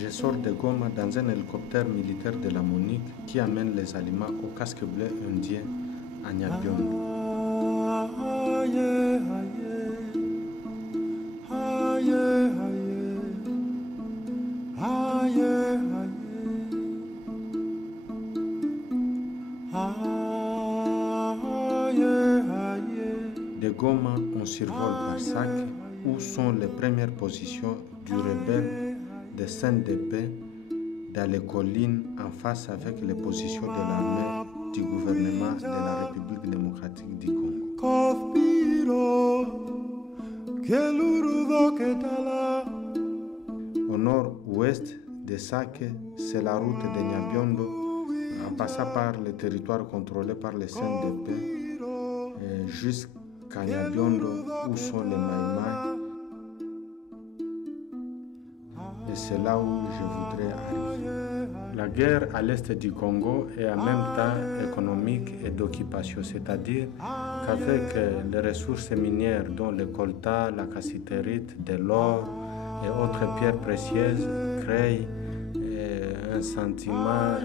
Je sors de Goma dans un hélicoptère militaire de la Monique qui amène les aliments au casque bleu indien à Nyabiondo. De Goma, on survole par sac où sont les premières positions du rebelle de Saint-Dépé dans les collines en face avec les positions de l'armée du gouvernement de la République démocratique du Congo. Au nord-ouest de Sake, c'est la route de Nyabiondo en passant par le territoire contrôlé par les Saint-Dépé jusqu'à Nyabiondo où sont les Maïmaï. Et c'est là où je voudrais arriver. La guerre à l'est du Congo est en même temps économique et d'occupation, c'est-à-dire qu'avec les ressources minières dont le coltan, la cassiterite, de l'or et autres pierres précieuses créent un sentiment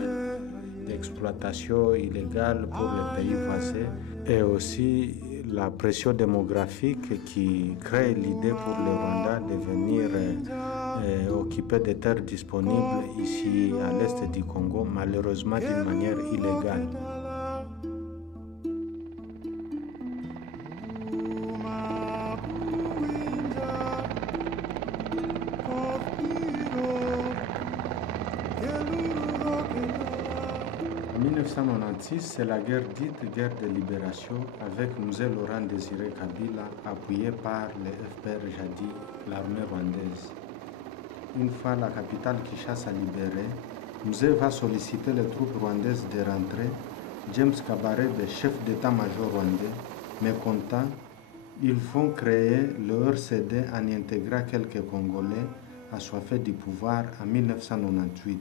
d'exploitation illégale pour les pays voisins et aussi la pression démographique qui crée l'idée pour le Rwanda de venir occuper des terres disponibles ici à l'est du Congo, malheureusement d'une manière illégale. En 1996, c'est la guerre dite guerre de libération avec Mzee Laurent Désiré Kabila appuyé par le FPR jadis l'armée rwandaise. Une fois la capitale Kinshasa libérée, Mzee va solliciter les troupes rwandaises de rentrer. James Kabarebe, le chef d'état-major rwandais, mécontent, ils vont créer le RCD en y intégrant quelques Congolais assoiffés du pouvoir en 1998.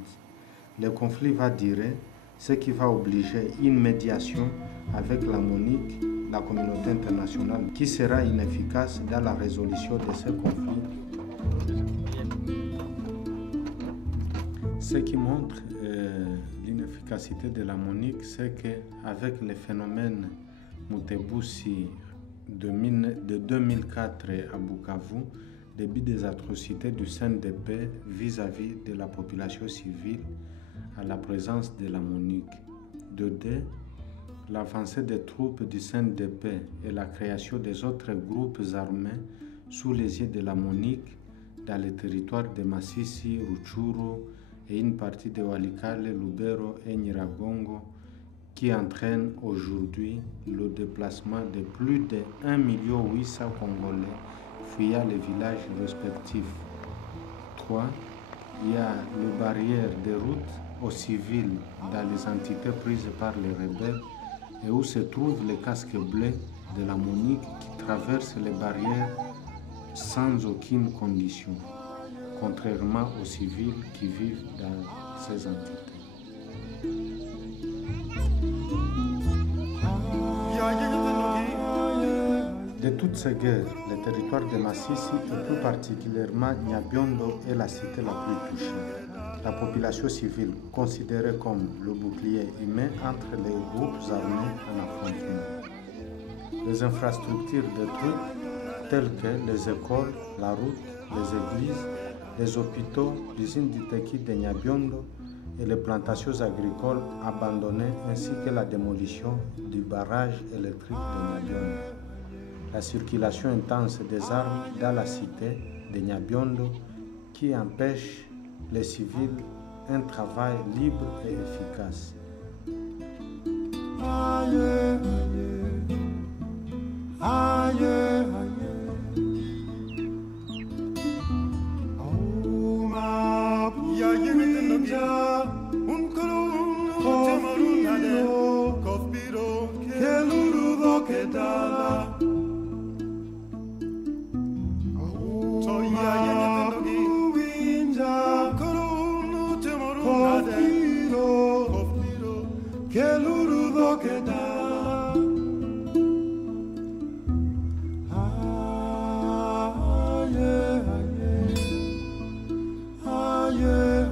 Le conflit va durer, ce qui va obliger une médiation avec la MONUC, la communauté internationale, qui sera inefficace dans la résolution de ce conflit. Ce qui montre l'inefficacité de la MONUC, c'est qu'avec le phénomène Mutebusi de 2004 à Bukavu, début des atrocités du CNDP vis-à-vis de la population civile à la présence de la MONUC. De deux, l'avancée des troupes du CNDP et la création des autres groupes armés sous les yeux de la MONUC dans les territoires de Masisi, Rutshuru et une partie de Walikale, Lubero et Nyiragongo qui entraîne aujourd'hui le déplacement de plus de 1,8 million Congolais fuyant les villages respectifs. 3. Il y a les barrières de route aux civils dans les entités prises par les rebelles et où se trouvent les casques bleus de la MONUC qui traversent les barrières sans aucune condition, contrairement aux civils qui vivent dans ces entités. De toutes ces guerres, le territoire de Masisi et plus particulièrement Nyabiondo est la cité la plus touchée. La population civile considérée comme le bouclier humain entre les groupes armés en affrontement. Les infrastructures détruites telles que les écoles, la route, les églises, les hôpitaux, l'usine d'Iteki de Nyabiondo et les plantations agricoles abandonnées ainsi que la démolition du barrage électrique de Nyabiondo. La circulation intense des armes dans la cité de Nyabiondo qui empêche les civils un travail libre et efficace. Yeah.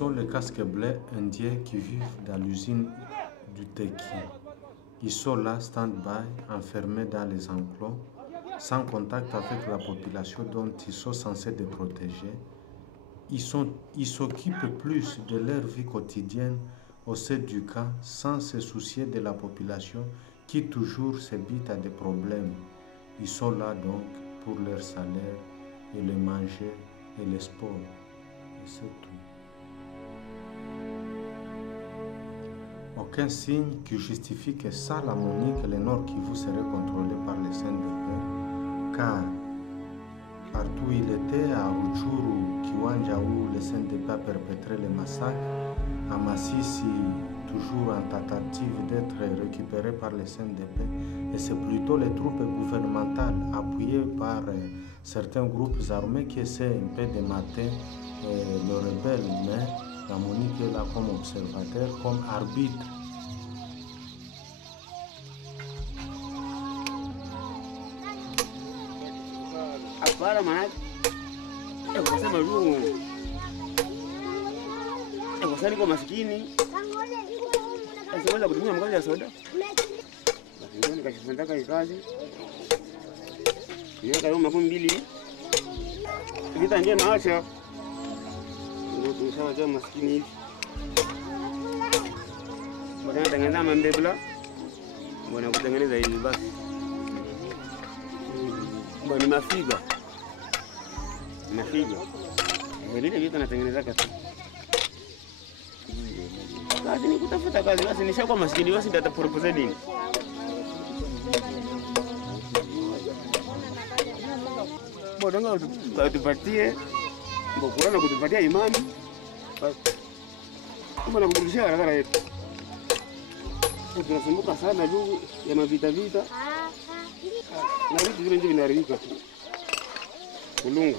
sont les casques bleus indiens qui vivent dans l'usine du Teki. Ils sont là, stand-by, enfermés dans les enclos, sans contact avec la population dont ils sont censés les protéger. Ils s'occupent plus de leur vie quotidienne au sein du camp sans se soucier de la population qui toujours s'habite à des problèmes. Ils sont là donc pour leur salaire et le manger et le sport. Et c'est tout. Aucun signe qui justifie que ça, la Monique et le Nord Kivu seraient contrôlés par les CNDP, car partout où il était, à Rutshuru, Kiwanja, où le CNDP a perpétré les massacres, à Massissi, toujours en tentative d'être récupéré par les CNDP, et c'est plutôt les troupes gouvernementales appuyées par certains groupes armés qui essaient un peu de mater les rebelles, mais la Monique est là comme observateur, comme arbitre. Para manake kusema juu kusali kwa maskini asiweza kutumia mkazi ya soda basi nikashifundaka hii kazi miaka hiyo 2 vita ndio naacha ndio tumeshawa kama maskini hivi bwana tengeneza mambebla bwana kutengeneza hivi basi bwana mafiga lile vitu natengeneza kazi. Kazi ni kutafuta kazi, basi nishakuwa maskini, basi nitapropose nini? Bodanga tupatie mbona kutupatia imani. Kama nakurudishia haraka yetu. Tunasumbuka sana juu ya mavita. Na vitu vile ndio vinaharibika tu. Kulunga.